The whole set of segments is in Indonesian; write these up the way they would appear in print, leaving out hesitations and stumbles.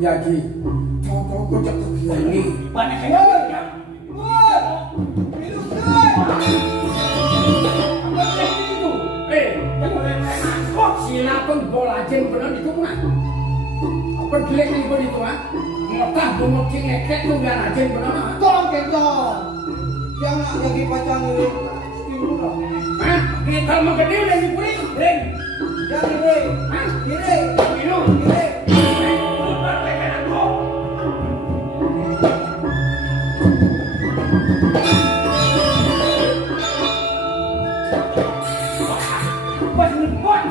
Ya Ji. Kok kocok begini. Banyak kayaknya. Minum deh. Apa itu? Kok Sinapun bola ajen bener itu mah. Apa jelek nih itu ah? Ngotah bungok ngekek tuh biar ajen bener mah. Tolong kentong. Yang nak lagi pacang ini. Hah? Kita mau gede udah dipuri, Ren. Yang ini. Hah? Ini. Minum. Ini. Pas ngepot.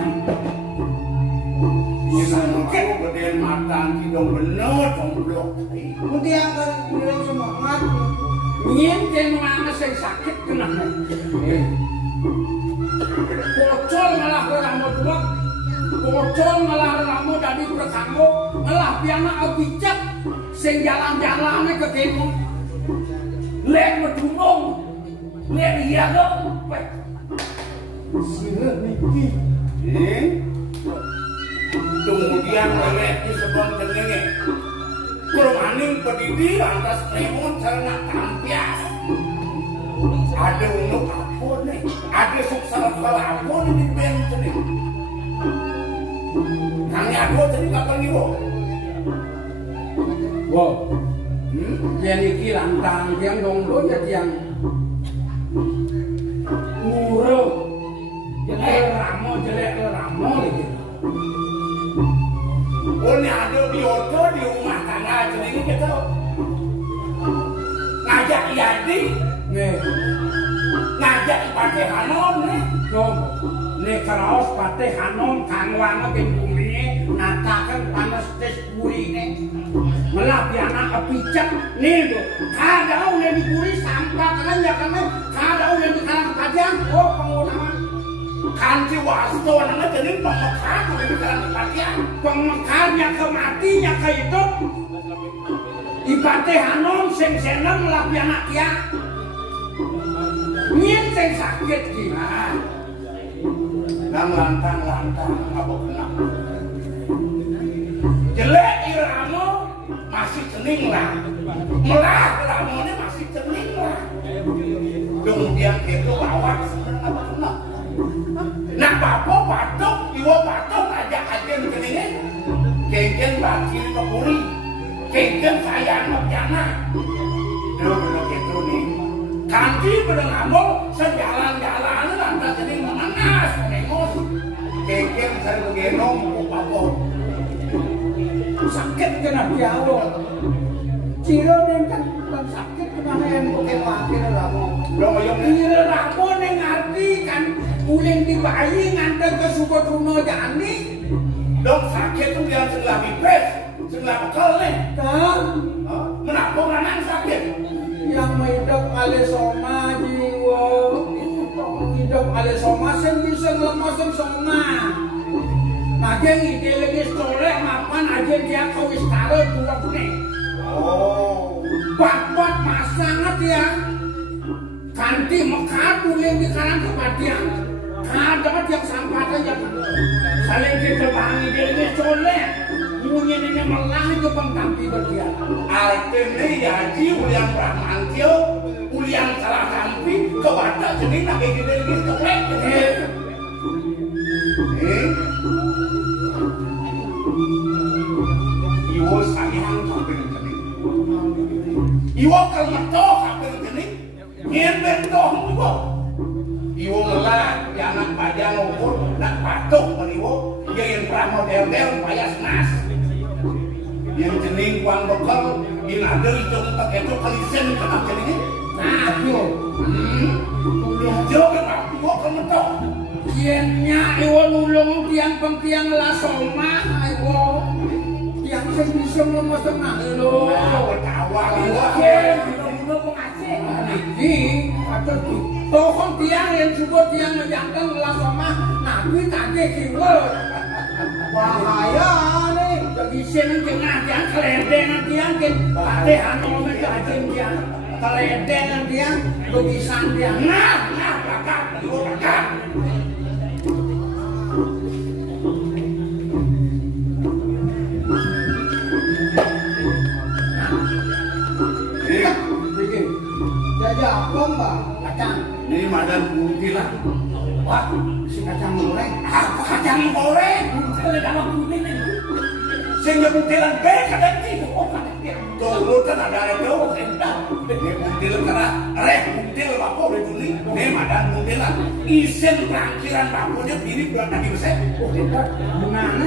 Sangkep gedean matang hidung bener goblok. Nanti akan bilang semangat. Nyen yang mana saya sakit kenapa? Bocol malah ramu dua, bocol malah ramu dari berkamu, malah piana abicak, sing jalan-jalannya ke kemo, lek berdunung, lek iya dong, sila niki, Kemudian lelek di sebon jenenge, kurmaning pedidi atas lemon karena tampias. Ada unuk apa nih? Ada suksal-suksal apa nih di bench nih? Kang aku tadi kapan nih, Wo? wow, yang iki lantang, yang dongdo ya yang murah, jelek ramo gitu. Oh, ini ada bioto di rumah tangga jenenge gitu. Ngajak Yadi, Nih, ngajak Ipate Hanom nih. dong, nih keraos pateh hanom kang wanget yang bumi ngatakan panas tes buri nih. Malah piana kepicak nih tuh, kadang udah diburi sampah kan ya karena kadang udah dikalang pajang, oh penggunaan. Kanji wasto namanya jadi pemekan udah dikalang kepatian. Pengmekarnya ke matinya ke hidup. Ipate hanom seng-senam malah piana kia. Nyen seng sakit gimana? Nang lantang-lantang apa kenal. Jelek iramo masih cening lah. Melah iramone masih cening lah. Kemudian itu lawak seneng apa kenal. Nah bapo batuk, iwo batuk ajak ajen ceningnya. Kengken bakil kepuri. Kengken sayang makiana. Dulu gitu nih. Kanji berengamo sejalan-jalan lantas jadi menganas menengos. Kengken saya begenong bapo. Sakit kena piawo. Ciro kan sakit kemana yang bukan wakil ramo. Ciro ramo yang ngerti kan uling di bayi ngantar ke Sukotuno Jani. Dong sakit tuh yang sebelah bipres, sebelah bekal nih. Dan Menapa orang sakit? yang hidup kali soma jiwa. Hidup kali soma sen bisa ngelemosin soma. Aja ngide lagi soleh mapan aja dia kawis taruh dua nih. Oh, Bat-bat masangat ya. Kanti mekar uling di kanan kepatian. Kadang yang sampah aja. Saling kita bangi dia lagi soleh. Mungkin ini melang itu pengkampi berdiam. artinya ya ji uliang Brahmantio, uliang salah kampi, kewadah jenis nak kayak gitu colek. Iwo sayang sampai jenis. Iwo kalmetoh sampai jenis. Nyenbentoh iwo. Iwo ngelah, ya anak pajang ukur, nak patuk meniwo, ya yang pernah model-model payas nas. Yang jenis kuang bekal, yang ada itu untuk itu kalisen kena jenis. Nah, yo. Jauh kan pak, iwo kalmetoh. Kiennya iwo nulung tiang pengtiang la soma iwo. Tiang sing bisa ngomong lo. Bertawa iwo. Kien dino-dino pengasih. Niki atau tohon tiang yang cukup tiang menjangkang la soma. Nabi tadi kiwo. Bahaya nih. Jadi sini kena tiang kelendengan tiang kin. Pate hanom itu ajen tiang. Kelendengan tiang. Lukisan tiang. Nah, kakak, iwo kakak. dan kuntilan. Wah, si kacang goreng. Apa kacang goreng? Kuntilan dalam kuntilan. Sehingga kuntilan kadang tidak. Oh, kadang tidak. Tuh, kan ada itu. Ini kuntilan karena kuntil bapak udah tulis. Ini madan kuntilan. Isen perangkiran bapaknya ini bulan tadi besar. Oh, hebat. Gimana?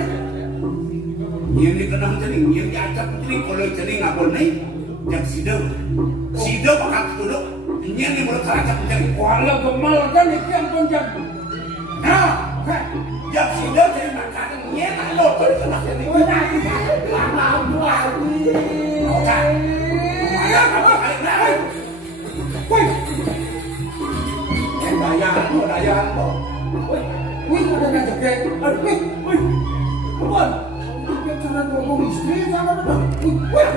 Ini kenang jening, ini acap jening. Kalau jening ngabon nih, yang sido bakal tuduk. Ini menurut saya acap jening. Walau gemal kan itu yang penjam. Nah, jam sido jadi makanan nyetak lo tuh di tengah jening. Oke, mana apa kali naik? Wih, dayan lo. Wih, udah ngajak deh. Wih, kebun. Dia jangan ngomong istri, jangan apa. Wih.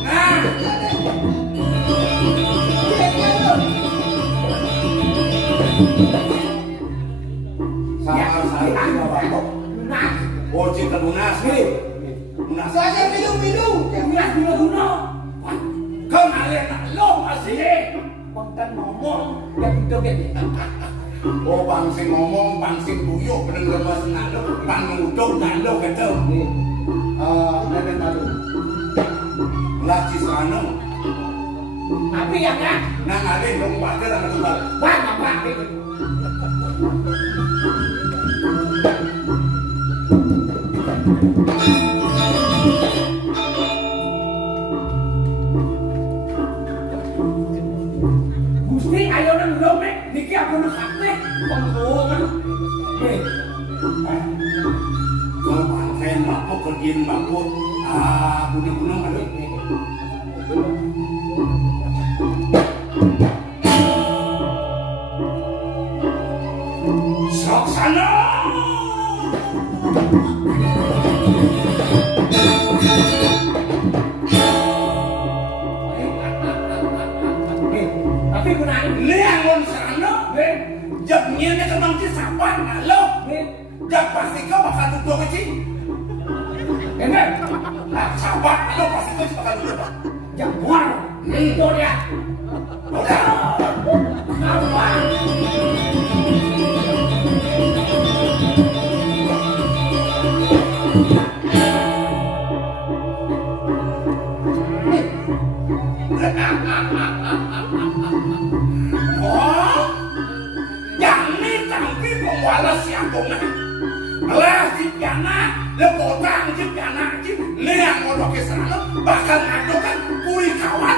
Nah, sama bapak. Oh, cinta lunas nih. Lunas. Saya minum. Guna. Kau nalian lo masih. Konten ngomong, yang itu gitu. Oh, bangsi ngomong, bangsi buyuk, bener lemas nalo, bang nguduk nalo gitu. Nenek nado. Laci sana. Tapi yang kan, Nang ada dong baca sama tuh. banyak. Gusti ayo nang domek, niki aku nang hati, penggungan. Kalau bangsen bapak kerjin bapak, gunung ada. Sok sana. Tapi gunaan Leangon sana, jamnya ni kemang si sapan nalo. Jam pasti kau bakal duduk kecil. Enak, Sapan nalo pasti kau bakal duduk. jamuan, itu dia. Udah. Apa? Oh, yang ni tangki pembalas siapa nak? Lah si piana, lepotang si piana, si leang mau ke sana, bahkan ngadokan puri kawan.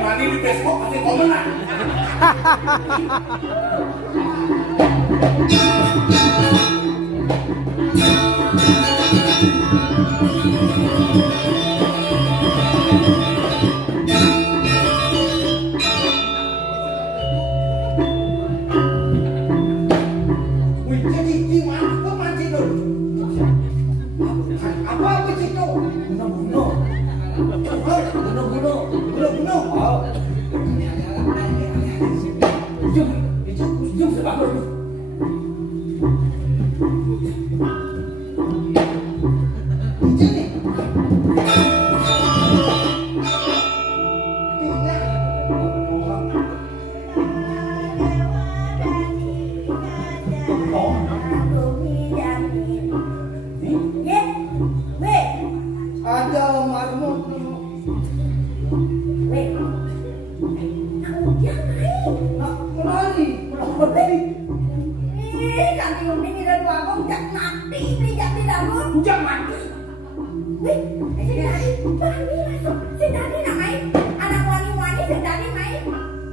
Mani di Facebook pasti kau menang. Jadi gimana? Kok mati dulu? Apa itu? Bunuh. Oh. Jom sebab lu. Ini. Ada marmut. Jangan mati.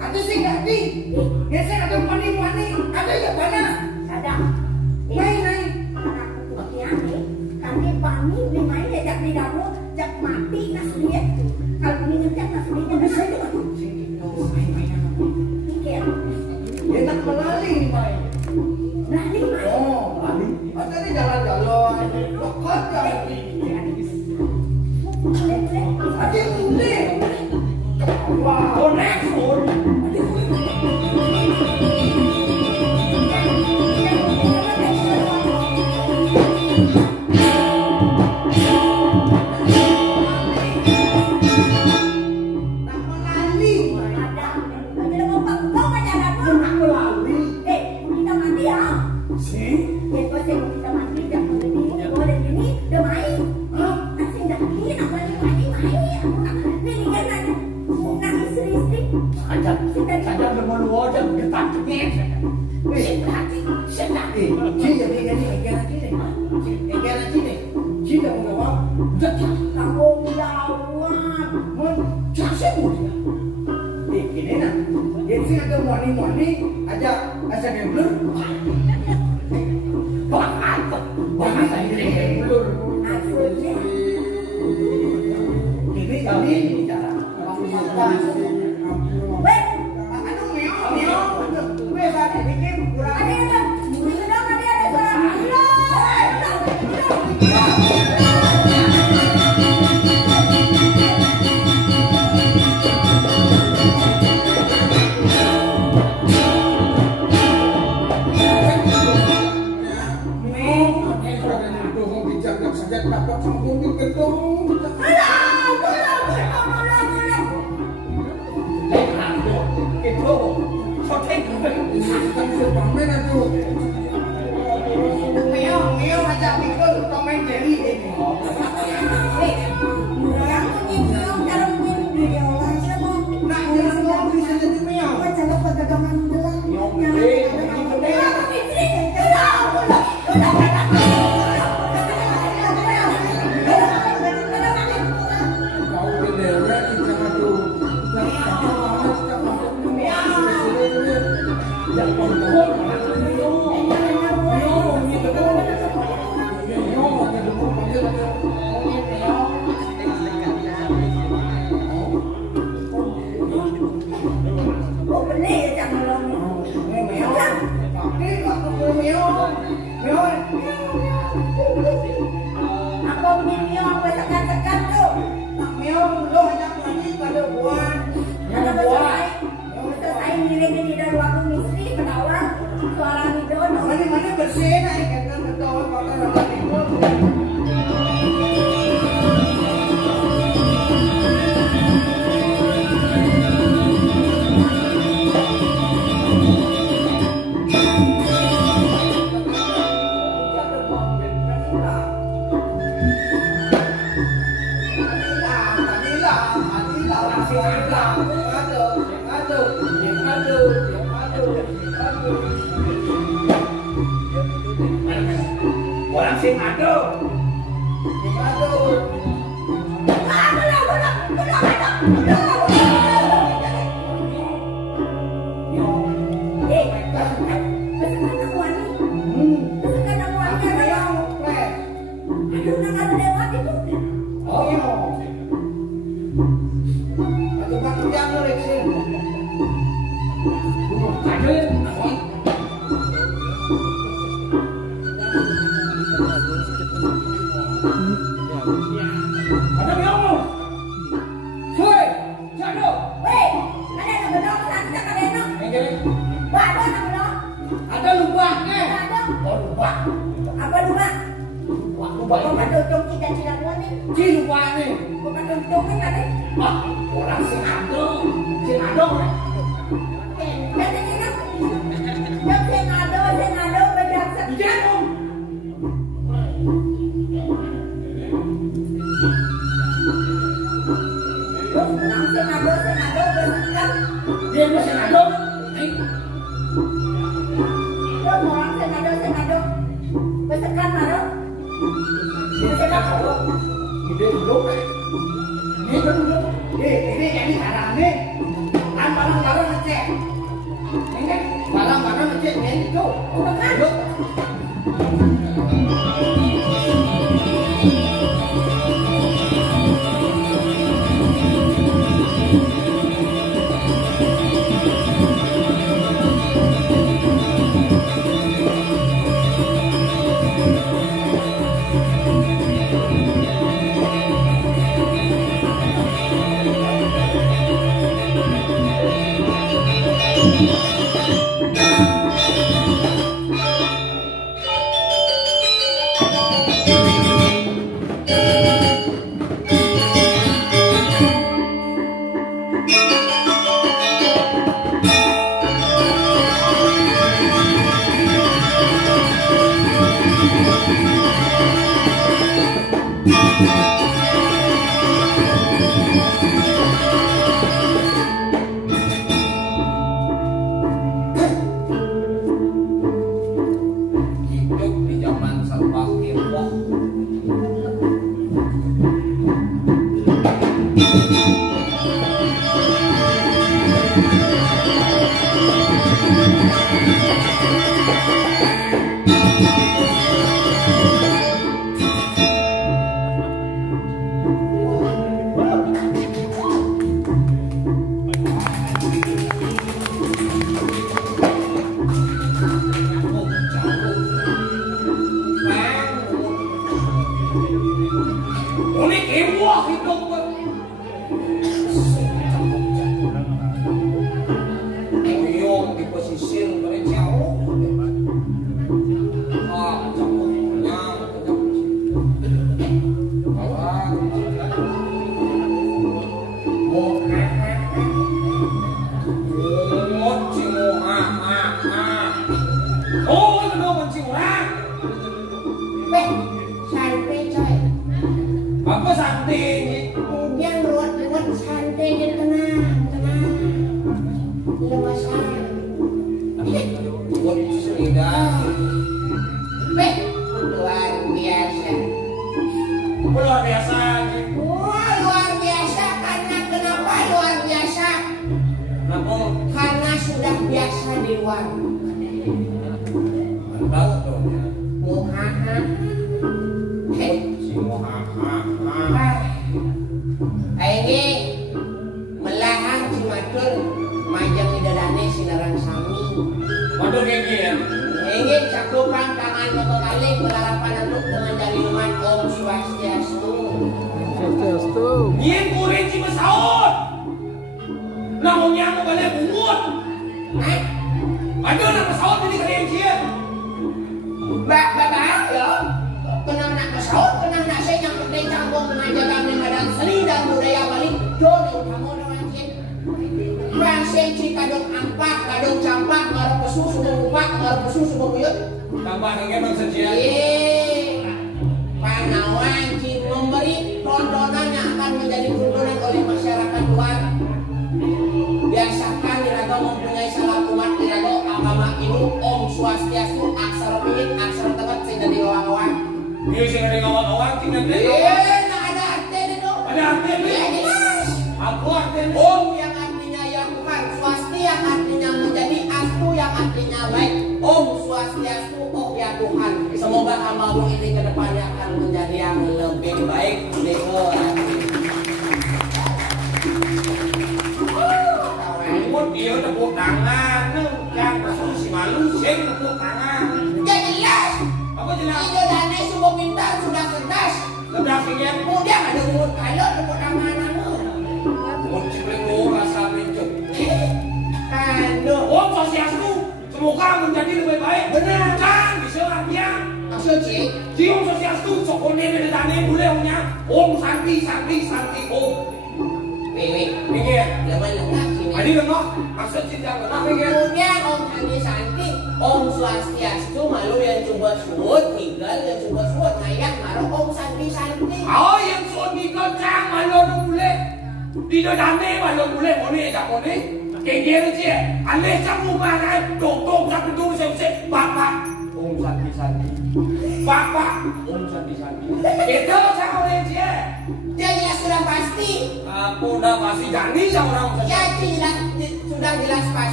Ada sih gadi. Biasa ada mani. Ada ya mana? Naik. Kami pamit di main ya jak di dapur jak mati nas dia. Kalau ini ngecek nas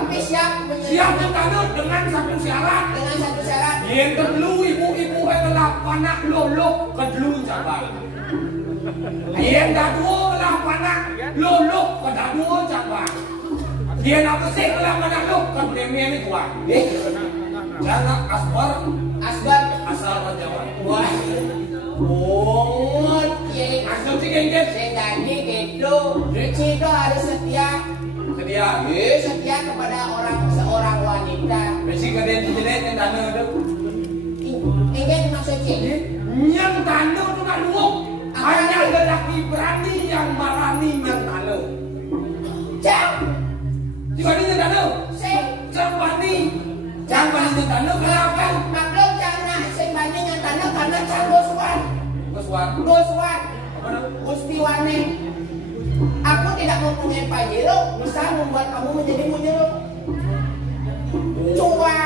Tapi siap Siap nyentana dengan satu syarat. dengan satu syarat. Yang kedua ibu-ibu adalah anak lolo kedua cabang. Yang kedua adalah anak lolo kedua cabang. Yang apa sih kalau anak lolo kedua ini tua. Jangan asbar Asbar asal Jawa. buat bungut ye. Asal sih gengget. Jadi gitu. Cito harus setia. Sedia. Setia kepada seorang wanita. Besi kalian jejet yang tanah itu. Ingin maksudnya? Yang tanah itu kan luang. Hanya lelaki berani yang marani yang tanah. Jam. Dibanding yang tanah. Cambani. Cambani yang tanah kenapa? Maklum jangan sing banding yang tanah karena canggosuan. Goswan. Gusti Wane. Aku tidak mempunyai pajero bisa membuat kamu menjadi munyero. Cua.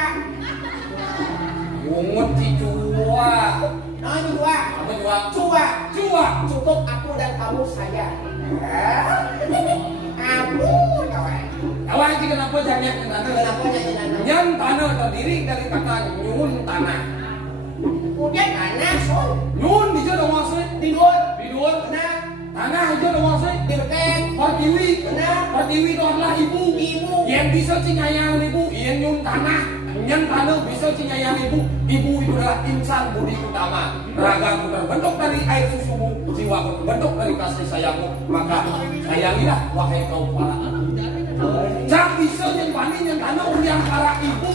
Bungut si cua. Nah, cua. Apa cua? Cua. Cua. Cukup aku dan kamu saja. Aku kawan. Kawan sih kenapa jangan yang tanah? Kenapa nyanyi tanah? Yang tanah terdiri dari kata nyun tanah. Kemudian tanah sol. Nyun bisa dong maksud. Tidur. Tidur. Benar. Tanah itu dong maksud. Dirken. Pertiwi. Benar. Pertiwi itu adalah ibu. Ibu. Yang bisa cinyayang ibu. Yang nyun tanah. Yang tanah bisa cinyayang ibu. Ibu itu adalah insan budi utama. Ragaku terbentuk dari air susumu. Jiwaku terbentuk dari kasih sayangmu. Maka sayangilah wahai kau para anak. Jangan bisa yang tanah yang para ibu.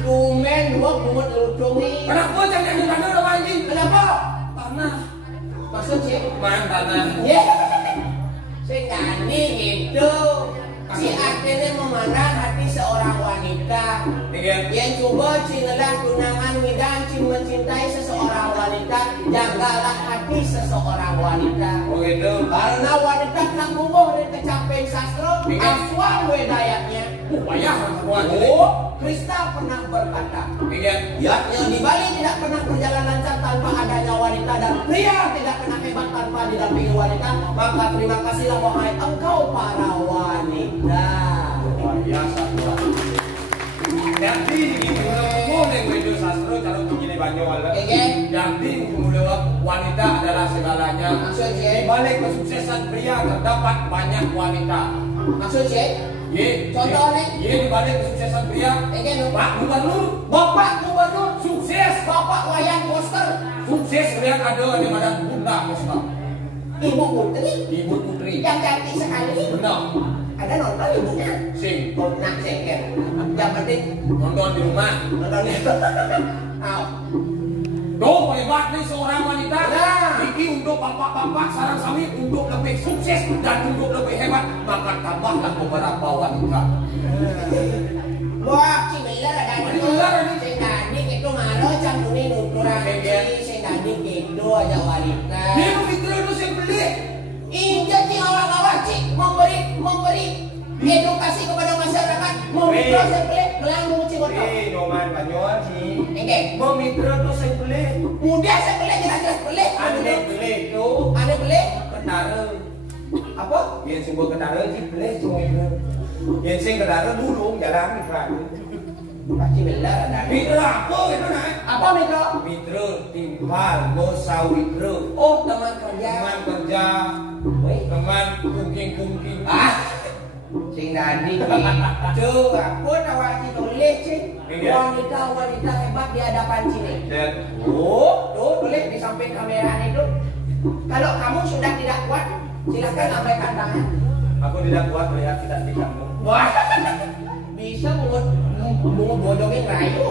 Lumen dua bungut ludung nih. Kenapa jangan yang tanah udah lagi? Kenapa? Tanah. Maksudnya? Main tanah. Ya. Segani gitu. Si akhirnya memandang hati seorang wanita. Yang coba cingelah tunangan ngidang mencintai seseorang wanita. Jagalah hati seseorang wanita. Oh gitu. Karena wanita tak guguh dan kecapean sastra. Aswal wedayatnya. Banyak semua. Krista pernah berkata, Iya. yang di Bali tidak pernah berjalan lancar tanpa adanya wanita dan pria tidak pernah hebat tanpa didampingi wanita. Maka terima kasihlah wahai engkau para wanita. Luar biasa. Jadi boleh video sastra cara begini banyak wala. Jadi wanita adalah segalanya. Maksudnya? Di balik kesuksesan pria terdapat banyak wanita. Maksudnya? Contohnya? Di balik kesuksesan pria. Pak Gubernur. Bapak Gubernur Sukses. Bapak wayang poster. Sukses lihat ada di mana Bunda Puspa. Ibu Putri Ibu Putri. yang cantik sekali. Benar. Ada nonton ibunya. Sing. Nah, sengker. Yang penting Nonton di rumah. nonton itu. Doh hebat nih seorang wanita. Nah. Iki untuk bapak-bapak sarang sami untuk lebih sukses dan untuk lebih hebat, maka tambahlah beberapa wanita. Wah, cimelar ada Cimelar ada. Sing tadi itu malo campuni nuturang sing tadi gitu aja wanita. Dia memikir itu yang beli. Iya sih awal-awal sih memberi edukasi kepada masyarakat. Memikir saya beli belang menguci motor. Noman banyak sih. Oke. Memikir itu saya beli. Mudah saya beli jelas-jelas beli. Ane beli itu. Ada beli? Kenara. Apa? Yang simbol kenara sih beli cuma itu. Yang sing kenara dulu jalan iklan. Pasti belar ada. Mitra apa itu nak? Apa Mitra? Mitra timpal musawitra. Oh, teman kerja. Teman kerja. Wih. Teman kungking. Sing tadi itu aku tawasi tulis sih wanita hebat di hadapan sini. Tuh tulis di samping kamera itu. Kalau kamu sudah tidak kuat, silakan lambaikan tangan. Aku tidak kuat melihat tidak di kamu. Wah, bisa bungut bodongin rayu.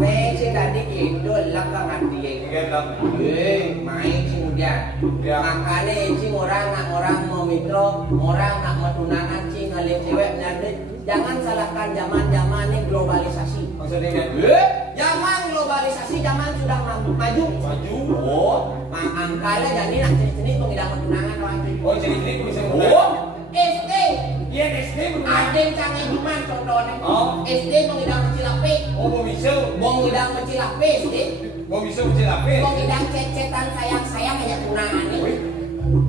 Main sih tadi gitu, lakang hati. Main sih muda. Makanya sih orang mau mitro, orang nak mau tunangan sih ngalih cewek nanti. Jangan salahkan zaman ini globalisasi. Maksudnya Zaman globalisasi, zaman sudah maju. Oh, angkanya jadi nak jenis pengidam tunangan lagi. Oh, jadi bisa SD. Iya, SD Ada yang canggih gimana contohnya? SD mengidam cilape. Oh, mau bisa. Mengidam cilape SD. Mau bisa cilape. Mengidam cecetan sayang hanya tunangan ini.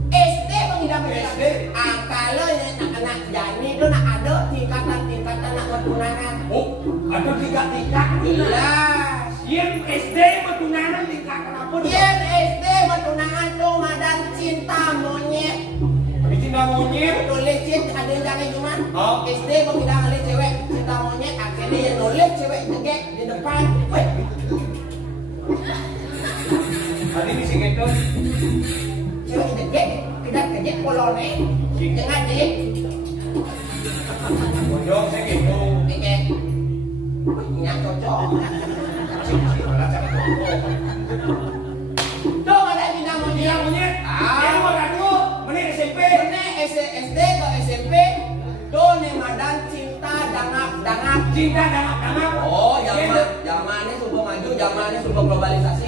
SD mengidam cilape. tunangan. Oh, ada tingkat-tingkat. Jelas. Yang SD tunangan tingkat kenapa? Yang SD tunangan cuma dan cinta monyet. Cinta monyet. Nulis cinta ada jangan cuma. Oh. SD pembilang oleh cewek cinta monyet akhirnya yang nulis cewek jegek di depan. Weh. Tadi bisa gitu. Cewek jegek tidak kejek kolone. Jangan deh. Bodoh saya gitu. Jegek. Ingat cocok. Tuh ada cinta monyet. Cinta monyet. Yang mana dulu? Menit SMP. SD ke SMP. Tuh nemadan cinta dangap. Cinta dangap. Oh, zamannya sudah maju, zamannya sudah globalisasi.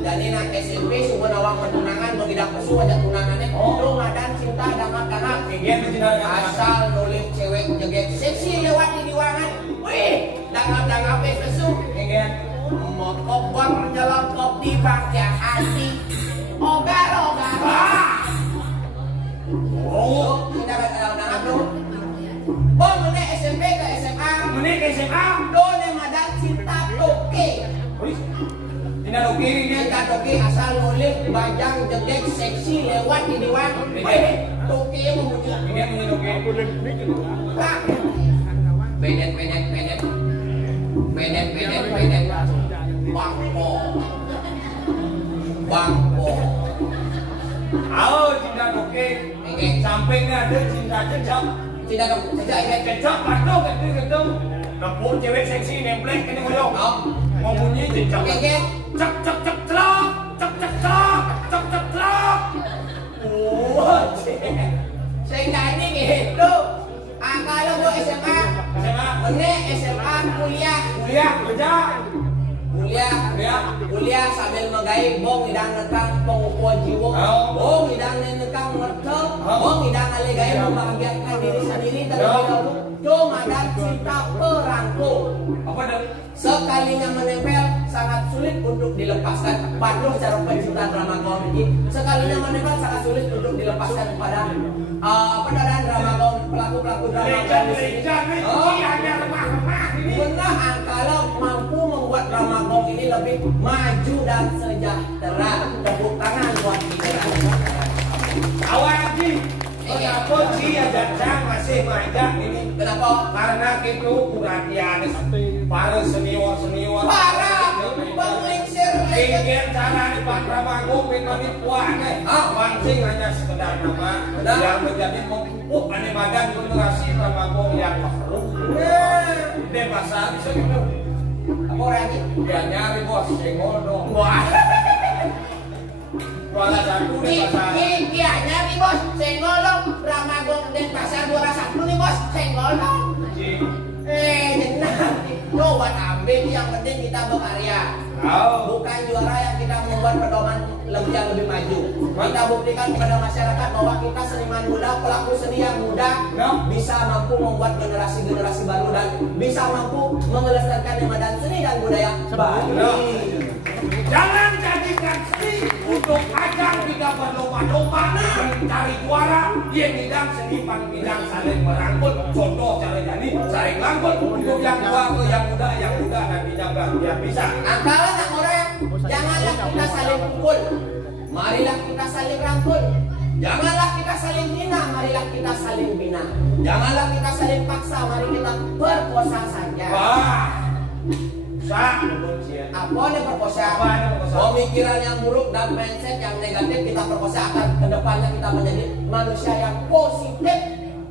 Dan ini nak SMP sudah nawang tunangan, mengidak pesu aja tunangannya. Tuh madan cinta dangap. Ingin cinta dangap. Asal nulis cewek jegek seksi lewat di diwangan. Wih, dangap pesu. Ingin. Mau kobar jalan kopi pakai hati. Ogar. Oh, tidak ada dangap tuh. Bom menek SMP ke SMA. Menit ke SMA. Done madan cinta toke. Cinta toke ini. Cinta toke asal nulis bajang jegek seksi lewat di diwan. Toke memuji. Ingin toke. Pak. Pedet. Bangko. Oh, cinta toke. Sampingnya ada cinta cecok. Tidak ada sejak ini. Cecok patuh gitu. Nempuk cewek seksi nemplek ini ngoyong. Mau bunyi cecok. Gek. Cek celok. Oh, Sehingga ini gitu. Kalau gua SMA, menek SMA kuliah sambil menggait bong hidang nekang pengukuhan jiwa, bong hidang nekang mertel, bong hidang alegay membahagiakan diri sendiri terlebih dahulu. Cuma dan cinta perangko. apa dan Sekalinya menempel sangat sulit untuk dilepaskan. Padahal secara pencinta drama komedi, sekalinya menempel sangat sulit untuk dilepaskan kepada drama komedi, pelaku drama komedi. Benar, kalau mampu membuat drama komedi ini lebih maju dan sejahtera. Tepuk tangan buat kita. awal lagi. Kenapa sih ya Jajang masih ngajak ini? Kenapa? Karena itu perhatian para senior. Para penglingsir Ingin cara di Pak Ramago minta dipuang mancing hanya sekedar nama yang menjadi mempupuk badan generasi Ramago yang baru. Dia pasal bisa gitu. apa orang ini? Dia nyari bos senggol dong. Wah. Kuala satu di pasar. Iya nyari bos, senggol dong. Ramagong dan pasar 21 nih bos, senggol dong. Jenang. Lo buat ambil yang penting kita berkarya. Bukan juara yang kita membuat pedoman yang lebih maju. Kita buktikan kepada masyarakat bahwa kita seniman muda, pelaku seni yang muda bisa mampu membuat generasi baru dan bisa mampu melestarikan dan seni dan budaya baru. Jangan jadikan seni untuk ajang kita berlomba-lomba mencari juara. Dia bidang seni bidang saling merangkul. Contoh cara jadi saling rangkul untuk yang tua ke yang muda dan dijaga biar bisa. Kalau nak orang, janganlah kita saling pukul. Marilah kita saling rangkul. Janganlah kita saling hina, marilah kita saling bina. Janganlah kita saling paksa, mari kita perkosa saja. Wah, Apa nih perkosa? Apa nih perkosa? Pemikiran yang buruk dan mindset yang negatif kita perkosa akan kedepannya kita menjadi manusia yang positif.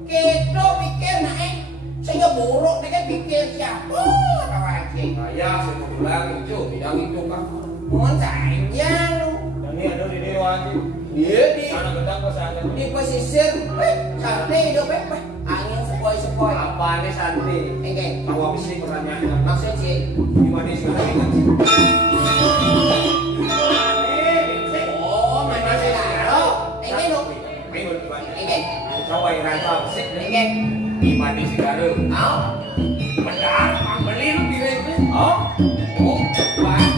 Kita pikir naik, sehingga buruk dia kan pikir siapa? Tahu aja. saya bilang itu bidang itu kan. Mohon saja lu. Dan ini ada di dewa aja. Dia di Sana gedang ke sana. di pesisir, santai hidup, angin sepoi-sepoi. Apa nih santai? Oke, Tahu apa sih pertanyaannya? maksud sih. Gimana sih sekarang kan? Oh, mana sih karo? Ini lu. Minum gimana? Oke, Cawai rasa musik nih. oke. Gimana sih sekarang? Mau? Benar, ambilin pilih. Oh, Oh, cepat.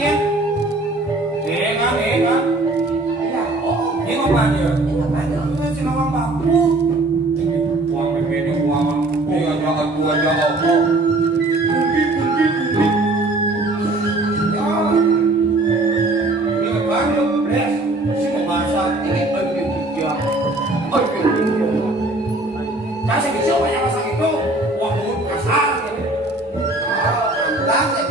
ya. Kan. Iya, oh. Ini ngapain ya? Ini ngapain ya? Si mama bapu. Uang begini uang. Ini jangan tua jangan. Kasih bisa banyak masak itu, wah mulut kasar. Bang, saya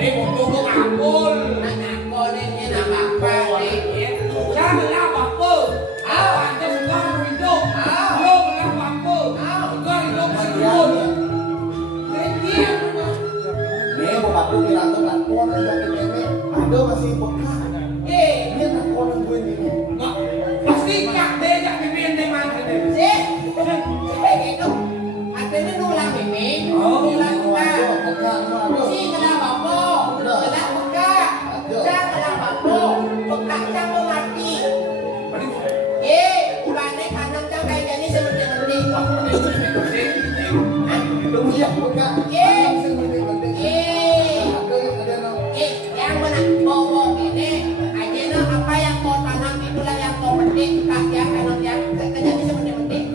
ini tunggu bangunan. Akhirnya nulang ini, nulang yang mana bawa ini aja no apa yang kau tanam itulah yang kau petik kak ya kalau ya kerja bisa petik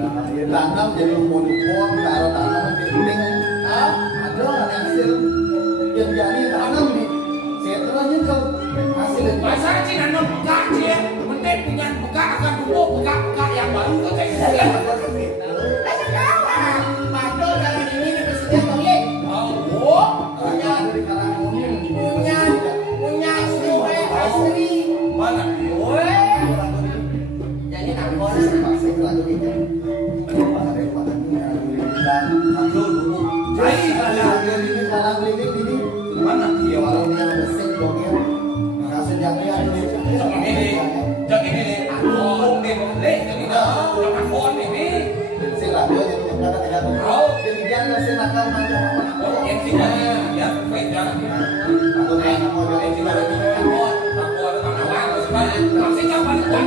tanam jadi rumput-rumput kalau tanam penting ada hasil yang jadi tanam nih setelahnya kau hasil masa sih nanam buka sih penting punya buka akan tumbuh buka yang baru ke kayak Padahal kalau ini presiden boleh punya sore asri mana jadi tak boleh mana dia walau dia mesin blognya hasil yang dia jadi ini ngomong deh boleh jadi jangan kon ini sila dia jadi kata tidak tahu jadi dia ngasih nakal macam apa yang tidak ya baik jangan atau kayak mau jadi tidak maksudnya balik nah